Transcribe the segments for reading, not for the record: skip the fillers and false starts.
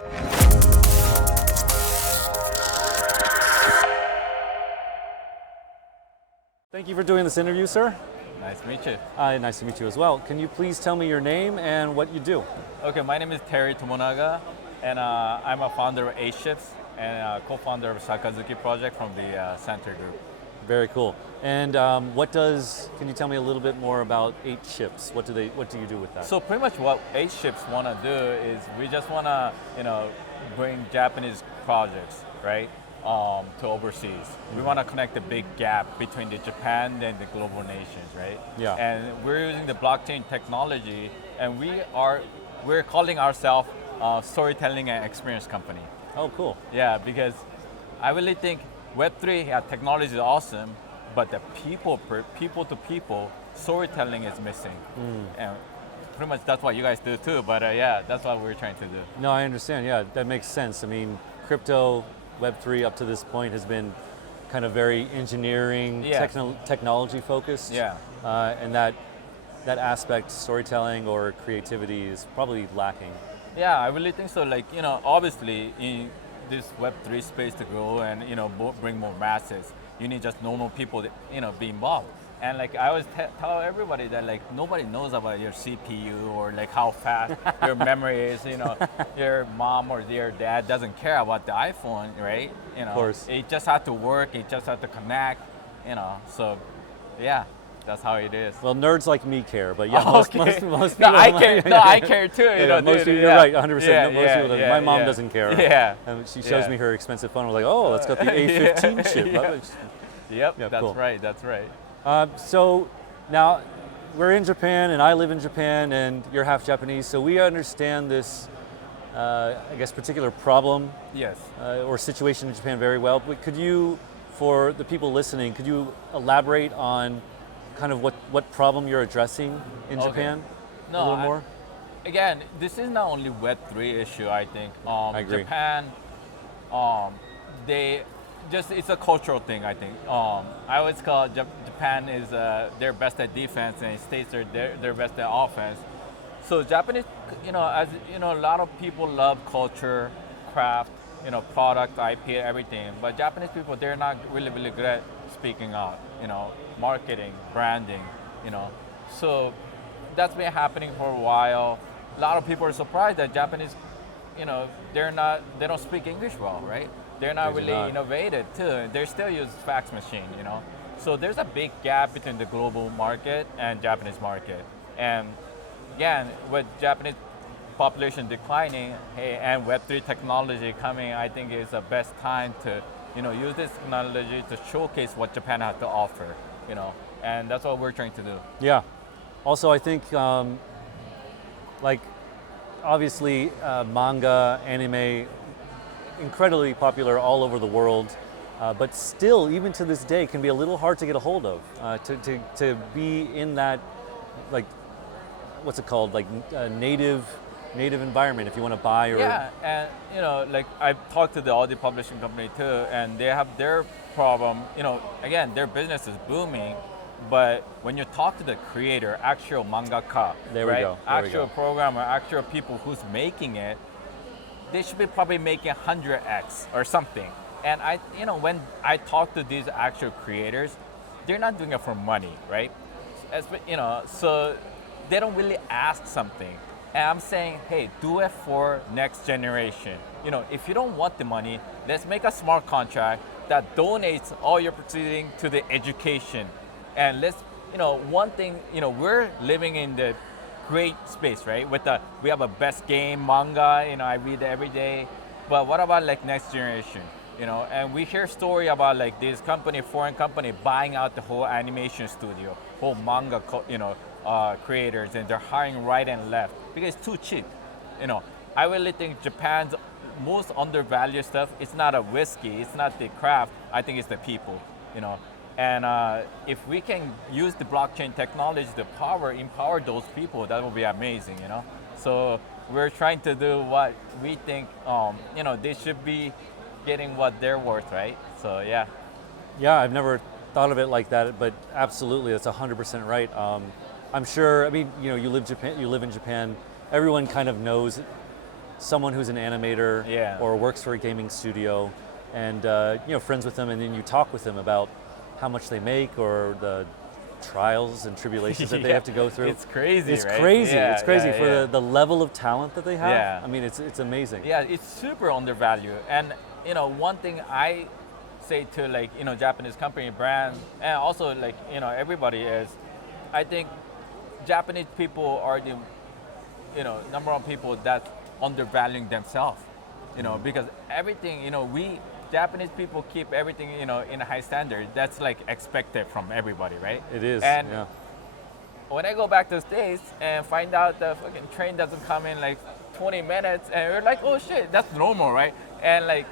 Thank you for doing this interview, sir. Nice to meet you. Nice to meet you as well. Can you please tell me your name and what you do? Okay, my name is Terry Tomonaga, and I'm a founder of 8ships and co-founder of Sakazuki project from the Center Group. Very cool. And can you tell me a little bit more about 8ships? What do you do with that? So pretty much what 8ships want to do is we just want to, bring Japanese projects, right, to overseas. Mm-hmm. We want to connect the big gap between the Japan and the global nations, right? Yeah. And we're using the blockchain technology, and we're calling ourselves storytelling and experience company. Oh, cool. Yeah, because I really think Web3 technology is awesome, but the people to people storytelling is missing. And pretty much that's what you guys do too, but yeah, that's what we're trying to do. No, I understand. Yeah, that makes sense. I mean, crypto, Web3 up to this point has been kind of very engineering, technology focused. Yeah. And that aspect, storytelling or creativity, is probably lacking. Yeah, I really think so. Like, obviously in this Web3 space to grow and, bring more masses, you need just normal people that, be involved. And like I always tell everybody that like nobody knows about your CPU or like how fast your memory is. Your mom or your dad doesn't care about the iPhone, right? Of course. It just has to work. It just has to connect. So yeah, that's how it is. Well, nerds like me care, but yeah, most people. No, I care. No, I care too. Most people, you're right, 100%. Yeah, most people doesn't. My mom doesn't care. Yeah. And she shows me her expensive phone. I was like, oh, it's got the A15 chip. Yep, yeah, that's cool. right. That's right. So now we're in Japan, and I live in Japan, and you're half Japanese, so we understand this, I guess, particular problem or situation in Japan very well. But could you, for the people listening, could you elaborate on kind of what problem you're addressing in Japan a little more? Again, this is not only Web3 issue, I think. I agree. Japan, it's a cultural thing, I think. I always call Japan is they're best at defense, and States are they're best at offense. So Japanese, as a lot of people love culture, craft, product, IP, everything. But Japanese people, they're not really good at speaking out, marketing, branding, So that's been happening for a while. A lot of people are surprised that Japanese, they don't speak English well, right? They're not really innovative too. They still use fax machine, So there's a big gap between the global market and Japanese market. And again, with Japanese population declining, and Web3 technology coming, I think is the best time to, use this technology to showcase what Japan has to offer, And that's what we're trying to do. Yeah. Also, I think, obviously, manga, anime, incredibly popular all over the world, but still, even to this day, can be a little hard to get a hold of. To be in that, what's it called, native environment, if you want to buy or and I've talked to the audio publishing company too, and they have their problem. Again, their business is booming, but when you talk to the creator, actual mangaka, actual programmer, actual people who's making it, they should be probably making 100x or something. And when I talk to these actual creators, they're not doing it for money, right? So they don't really ask something. And I'm saying, hey, do it for next generation. If you don't want the money, let's make a smart contract that donates all your proceeding to the education. And let's, one thing, we're living in the great space, right? We have a best game, manga, I read every day. But what about next generation? And we hear story about this foreign company buying out the whole animation studio, whole manga, creators, and they're hiring right and left because it's too cheap. I really think Japan's most undervalued stuff, it's not a whiskey, it's not the craft, I think it's the people, And if we can use the blockchain technology to empower those people, that will be amazing, So we're trying to do what we think, they should be getting what they're worth, right? So yeah. Yeah, I've never thought of it like that, but absolutely, that's 100% right. I'm sure. I mean, you live in Japan. Everyone kind of knows someone who's an animator Yeah. or works for a gaming studio, and friends with them, and then you talk with them about how much they make or the trials and tribulations that they have to go through. It's crazy, It's right? crazy. Yeah, it's crazy yeah, for yeah. the level of talent that they have. Yeah. I mean, it's amazing. Yeah, it's super undervalued. And one thing I say to Japanese company brand and also everybody is, I think Japanese people are the number one people that undervaluing themselves. Because everything we Japanese people keep everything in a high standard. That's like expected from everybody, right? It is. And yeah. when I go back to the States and find out the fucking train doesn't come in like 20 minutes, and we're like, oh shit, that's normal, right? And like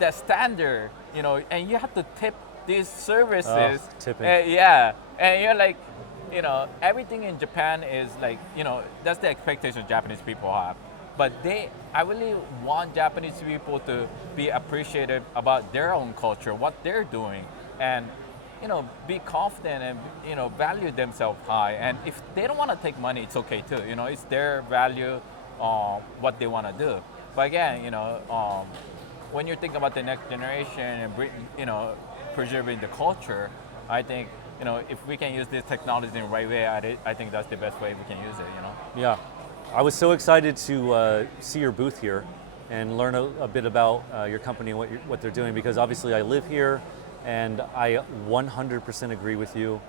the standard, and you have to tip these services. Tipping. Yeah, and you're like, everything in Japan is like, that's the expectation Japanese people have. But I really want Japanese people to be appreciative about their own culture, what they're doing, and be confident and value themselves high. And if they don't want to take money, it's okay too. It's their value, what they want to do. But again, when you think about the next generation and preserving the culture, I think if we can use this technology in the right way, I think that's the best way we can use it. Yeah. I was so excited to see your booth here and learn a bit about your company and what they're doing, because obviously I live here and I 100% agree with you.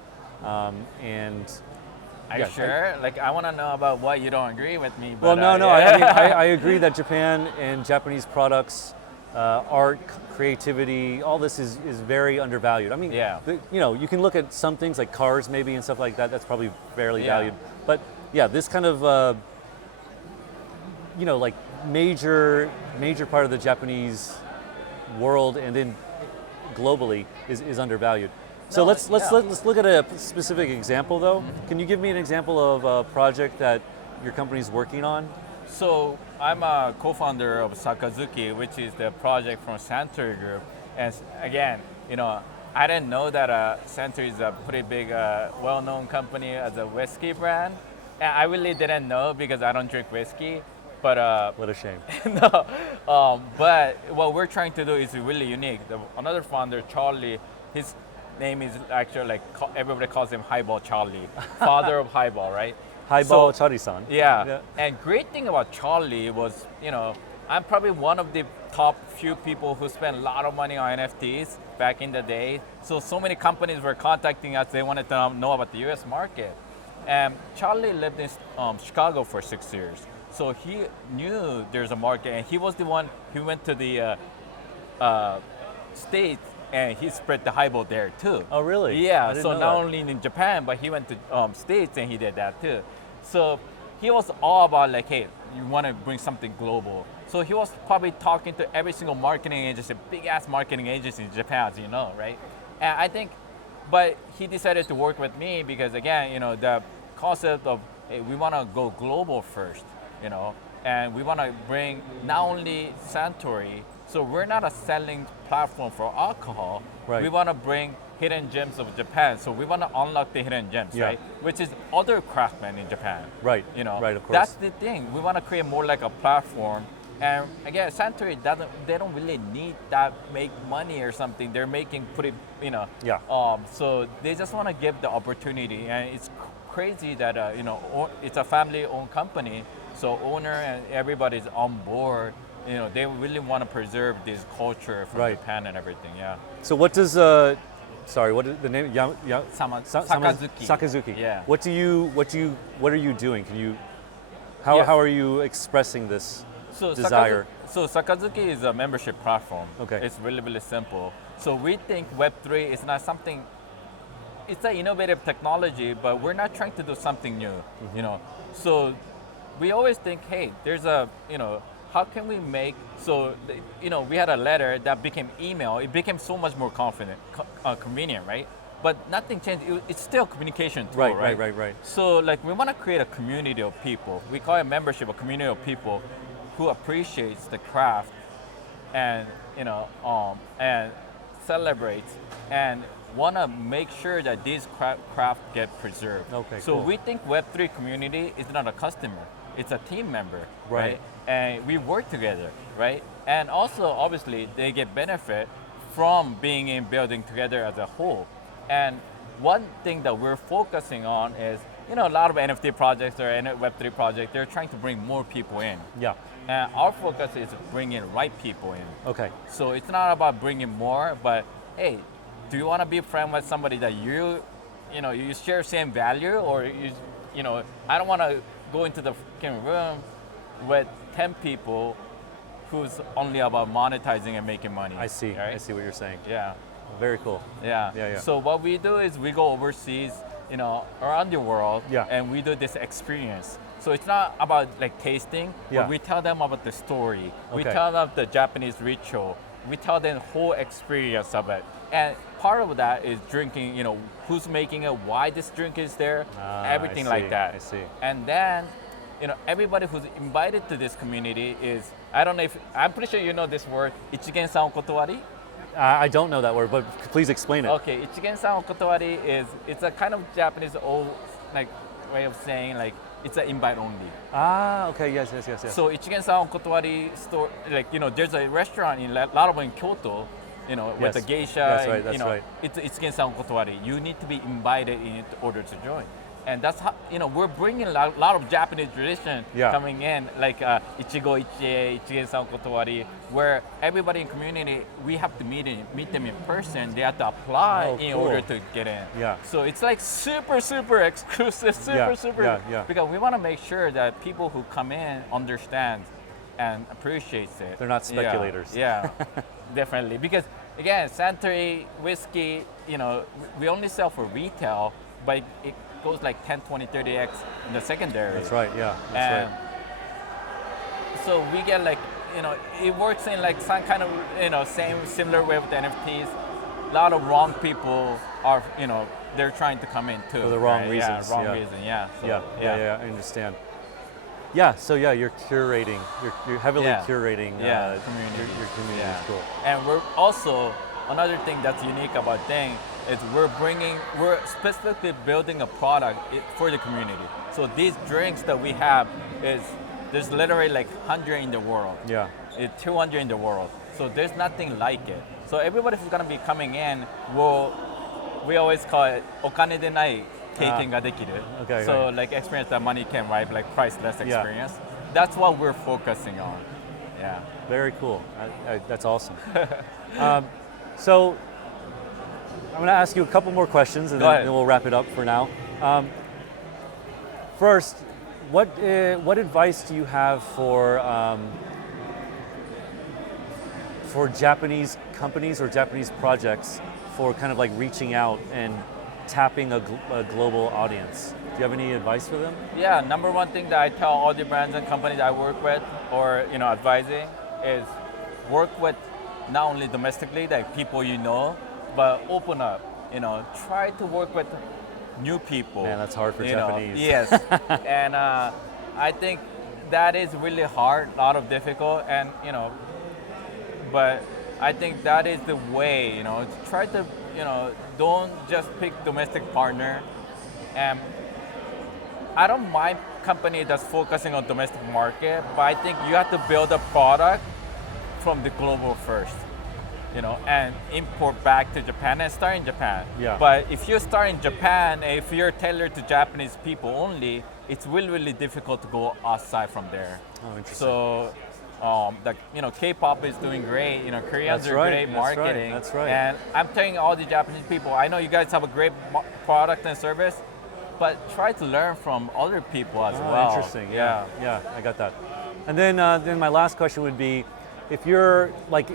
And Are you sure? I want to know about what you don't agree with me. Well, But, no. yeah. I mean, I agree that Japan and Japanese products, art, creativity, all this is very undervalued. I mean, Yeah. You can look at some things like cars maybe and stuff like that. That's probably fairly Yeah. valued. But yeah, this kind of like major part of the Japanese world and then globally is undervalued. So No, let's yeah. look at a specific example though. Can you give me an example of a project that your company's working on? So I'm a co-founder of Sakazuki, which is the project from Santori Group. And again, I didn't know that Santori is a pretty big, well-known company as a whiskey brand. And I really didn't know because I don't drink whiskey. But What a shame. no, but what we're trying to do is really unique. Another founder, Charlie, his name is actually everybody calls him Highball Charlie, father of Highball, right? Highball So- Chari-san. Yeah. And great thing about Charlie was, I'm probably one of the top few people who spent a lot of money on NFTs back in the day. So many companies were contacting us. They wanted to know about the U.S. market. And Charlie lived in Chicago for 6 years. So he knew there's a market, and he was the one who went to the States and he spread the highball there too. Oh, really? Yeah, I didn't so know not that. only in Japan, but he went to States and he did that too. So he was all about hey, you want to bring something global. So he was probably talking to every single marketing agency, big ass marketing agency in Japan, as you know, right? And I think, but he decided to work with me because again, the concept of hey, we want to go global first, and we want to bring not only Santori. So we're not a selling platform for alcohol. Right. We want to bring hidden gems of Japan. So we want to unlock the hidden gems, Yeah. right? Which is other craftsmen in Japan. Right. Right, of course. That's the thing. We want to create more like a platform. And again, Santori they don't really need that make money or something. They're making pretty, Yeah. so they just want to give the opportunity. And it's crazy that, it's a family-owned company. So owner and everybody's on board. They really want to preserve this culture from Right. Japan and everything. Yeah. So what does sorry, what is the name? Sakazuki. Sakazuki. Yeah. What are you doing? Can you how Yes. how are you expressing this So desire? Sakazuki is a membership platform. Okay. It's really, really simple. So we think Web3 is not something, it's an innovative technology, but we're not trying to do something new, So we always think, hey, there's how can we make, we had a letter that became email. It became so much more convenient, right? But nothing changed. It's still communication tool, Right. So we want to create a community of people. We call it membership, a community of people who appreciates the craft and, and celebrates and want to make sure that these craft get preserved. Okay, So cool. we think Web3 community is not a customer. it's a team member, Right. And we work together, right? And also, obviously, they get benefit from being in building together as a whole. And one thing that we're focusing on is, a lot of NFT projects or Web3 projects, they're trying to bring more people in. Yeah. And our focus is bringing right people in. Okay. So it's not about bringing more, but hey, do you want to be a friend with somebody that you share same value, or I don't want to go into the fucking room with 10 people who's only about monetizing and making money. I see. Right? I see what you're saying. Yeah. Very cool. Yeah. Yeah. So what we do is we go overseas, around the world, Yeah. and we do this experience. So it's not about like tasting, Yeah. but we tell them about the story. We Okay. tell them the Japanese ritual. We tell them the whole experience of it. And part of that is drinking, who's making it, why this drink is there, everything I like see, that. I see. And then, everybody who's invited to this community is, I don't know if, I'm pretty sure you know this word, ichigen-san okotowari? I don't know that word, but please explain it. Okay, ichigen-san okotowari it's a kind of Japanese old way of saying it's an invite only. Okay, yes. So ichigen-san okotowari store, there's a restaurant in a lot of in Kyoto, with Yes. the geisha. That's right, that's right. It's ichigen-san okotowari. You need to be invited in order to join. And that's how, we're bringing a lot of Japanese tradition Yeah. coming in, like Ichigo Ichie, Ichigen-san okotowari, where everybody in community, we have to meet them in person. They have to apply in cool. order to get in. Yeah. So it's like super exclusive, super, Yeah. because we want to make sure that people who come in understand and appreciates it. They're not speculators. Yeah, definitely. Because again, Suntory whiskey, we only sell for retail, but it goes like 10, 20, 30x in the secondary. That's right, yeah. That's And right. so we get it works in like some kind of, similar way with NFTs. A lot of wrong people are, they're trying to come in too. For the wrong right? reasons, Yeah, wrong yeah. reason, yeah. So, Yeah, I understand. Yeah, so you're curating, you're heavily curating Yeah, community. your community. Yeah. It's cool. And we're also, another thing that's unique about Deng is we're specifically building a product for the community. So these drinks that we have there's literally like 100 in the world. Yeah. 200 in the world. So there's nothing like it. So everybody who's gonna be coming in we always call it okane de nai keiken ga dekiru. Okay, So right. like experience that money can buy, like priceless Yeah. experience. That's what we're focusing on. Yeah. Very cool. That's awesome. So I'm going to ask you a couple more questions, and Go ahead. then we'll wrap it up for now. First, what advice do you have for Japanese companies or Japanese projects for kind of like reaching out and tapping a global audience? Do you have any advice for them? Yeah, number one thing that I tell all the brands and companies I work with or advising is work with not only domestically, like people but open up. Try to work with new people. Man, that's hard for Japanese. Yes, and I think that is really hard, a lot of difficult, and but I think that is the way. Try to don't just pick domestic partner, and I don't mind company that's focusing on domestic market, but I think you have to build a product from the global first, and import back to Japan and start in Japan. Yeah. But if you start in Japan, if you're tailored to Japanese people only, it's really difficult to go outside from there. Oh, interesting. So, K-pop is doing great. Koreans That's are right, great that's right, marketing. that's right. And I'm telling all the Japanese people, I know you guys have a great product and service, but try to learn from other people as well. Interesting. Yeah, I got that. And then my last question would be, if you're like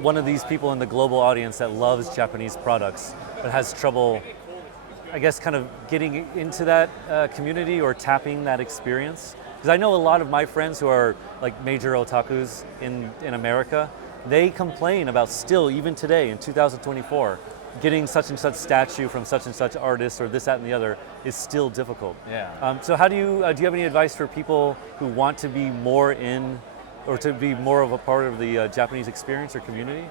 one of these people in the global audience that loves Japanese products but has trouble, I guess, kind of getting into that community or tapping that experience, because I know a lot of my friends who are like major otakus in America, they complain about still, even today in 2024, getting such and such statue from such and such artist or this, that, and the other is still difficult. Yeah. So how do you have any advice for people who want to be more in, or to be more of a part of the Japanese experience or community?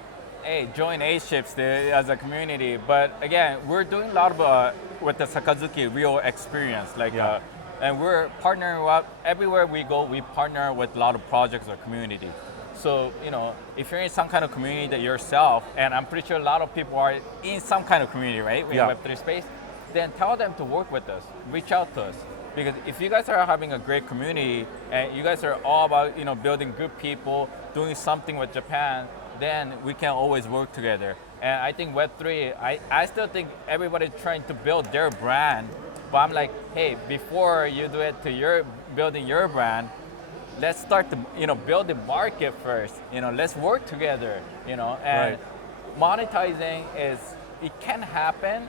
Hey, join A-Ships as a community. But again, we're doing a lot of with the Sakazuki real experience. Like and we're partnering up everywhere we go. We partner with a lot of projects or community. So, if you're in some kind of community that yourself, and I'm pretty sure a lot of people are in some kind of community, right? In Web3 space, then tell them to work with us, reach out to us. Because if you guys are having a great community and you guys are all about, building good people, doing something with Japan, then we can always work together. And I think Web3, I still think everybody's trying to build their brand, but I'm like, hey, before you do it to building your brand, let's start to build the market first. Let's work together. And monetizing it can happen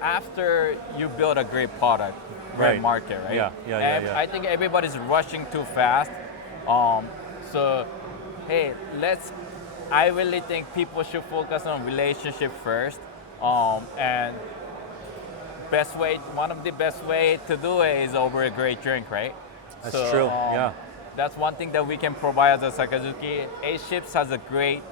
after you build a great product, great market, right? And I think everybody's rushing too fast. So hey, I really think people should focus on relationship first. And one of the best way to do it is over a great drink, right? That's true. That's one thing that we can provide as a Sakazuki. A-Ships has a great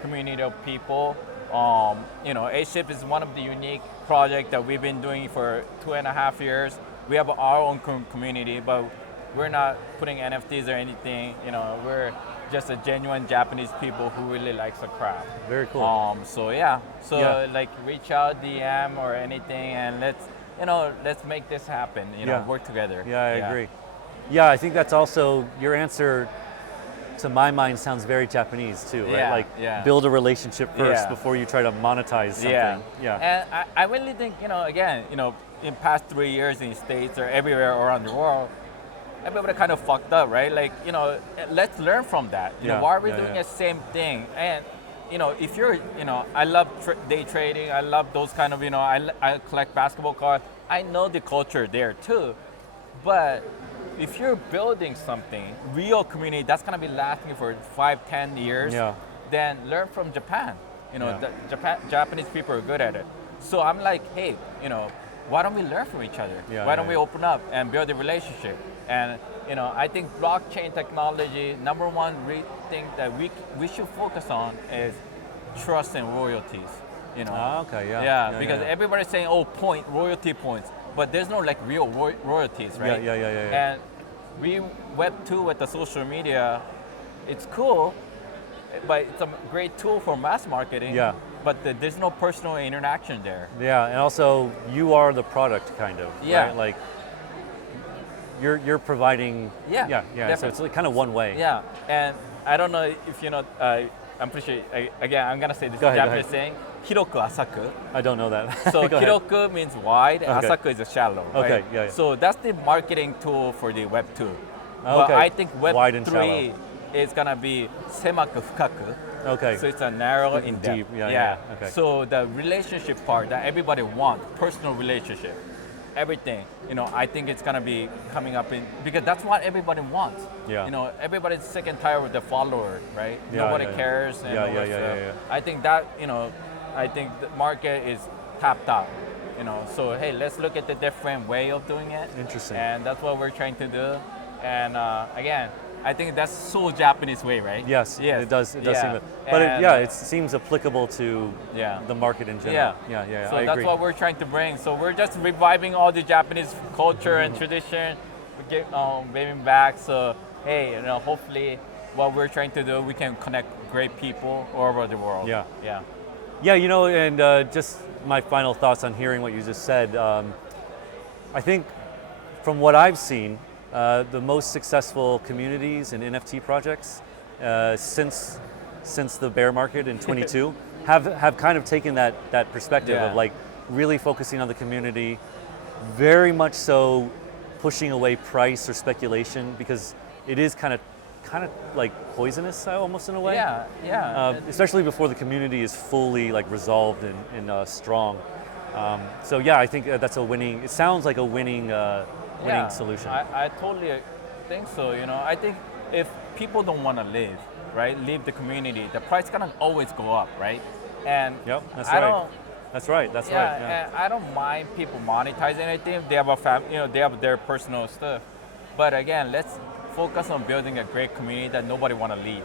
community of people. A-Ship is one of the unique projects that we've been doing for 2.5 years. We have our own community, but we're not putting NFTs or anything. We're just a genuine Japanese people who really likes the craft. Very cool. Like reach out, DM or anything, and let's make this happen. Work together. Yeah, I agree. Yeah, I think that's also your answer. To my mind, sounds very Japanese too, right? Build a relationship first before you try to monetize something. And I really think, again, in past 3 years in the States or everywhere around the world, everybody kind of fucked up, right? Let's learn from that. Why are we doing the same thing? And if you're, I love day trading. I love those kind of, I collect basketball cards. I know the culture there too, but if you're building something, real community, that's gonna be lasting for 5-10 years, then learn from Japan. Japanese people are good at it. So I'm like, hey, why don't we learn from each other? Why don't we open up and build a relationship? And I think blockchain technology, number one thing that we should focus on is trust and royalties. Because everybody's saying, royalty points. But there's no real royalties, right? And Web2 with the social media, it's cool, but it's a great tool for mass marketing. But there's no personal interaction there. And also you are the product, kind of. Right? Like you're providing. So it's kind of one way. And I don't know if I'm pretty sure. Again, I'm gonna say this Japanese saying. Hiroku asaku. I don't know that. So hiroku means wide, asaku is shallow. Right? So that's the marketing tool for the Web2. But I think Web3 is gonna be semaku fukaku. So it's a narrow in depth. Deep. So the relationship part that everybody wants, personal relationship, everything. I think it's gonna be coming up because that's what everybody wants. Everybody's sick and tired with the follower, right? Nobody cares. And I think that I think the market is tapped out, So hey, let's look at the different way of doing it. Interesting. And that's what we're trying to do. And again, I think that's so Japanese way, right? Yes. It does seem. But it seems applicable to the market in general. So that's what we're trying to bring. So we're just reviving all the Japanese culture and tradition, bringing back. So hey, hopefully, what we're trying to do, we can connect great people all over the world. And just my final thoughts on hearing what you just said. I think from what I've seen, the most successful communities and NFT projects since the bear market in 22 have kind of taken that perspective of really focusing on the community, very much so pushing away price or speculation, because it is kind of poisonous almost in a way. Especially before the community is fully resolved and strong. I think that's a winning. It sounds like a winning solution. I totally think so. I think if people don't want to leave the community, the price gonna always go up, right? And that's right. That's right. And I don't mind people monetizing anything. They have they have their personal stuff. But again, let's focus on building a great community that nobody want to leave.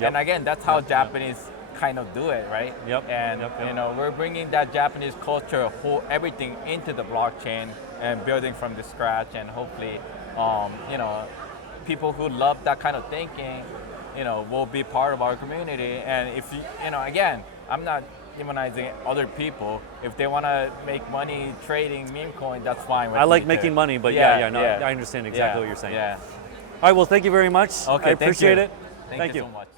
And again, that's how Japanese kind of do it, right? And we're bringing that Japanese culture, everything into the blockchain. and building from the scratch, and hopefully, you know, people who love that kind of thinking, you know, will be part of our community. And if you know, again, I'm not demonizing other people. If they want to make money trading meme coin, that's fine with I like me making too. money, but I understand exactly what you're saying. Yeah. All right, well, thank you very much. Okay, I appreciate it. Thank you so much.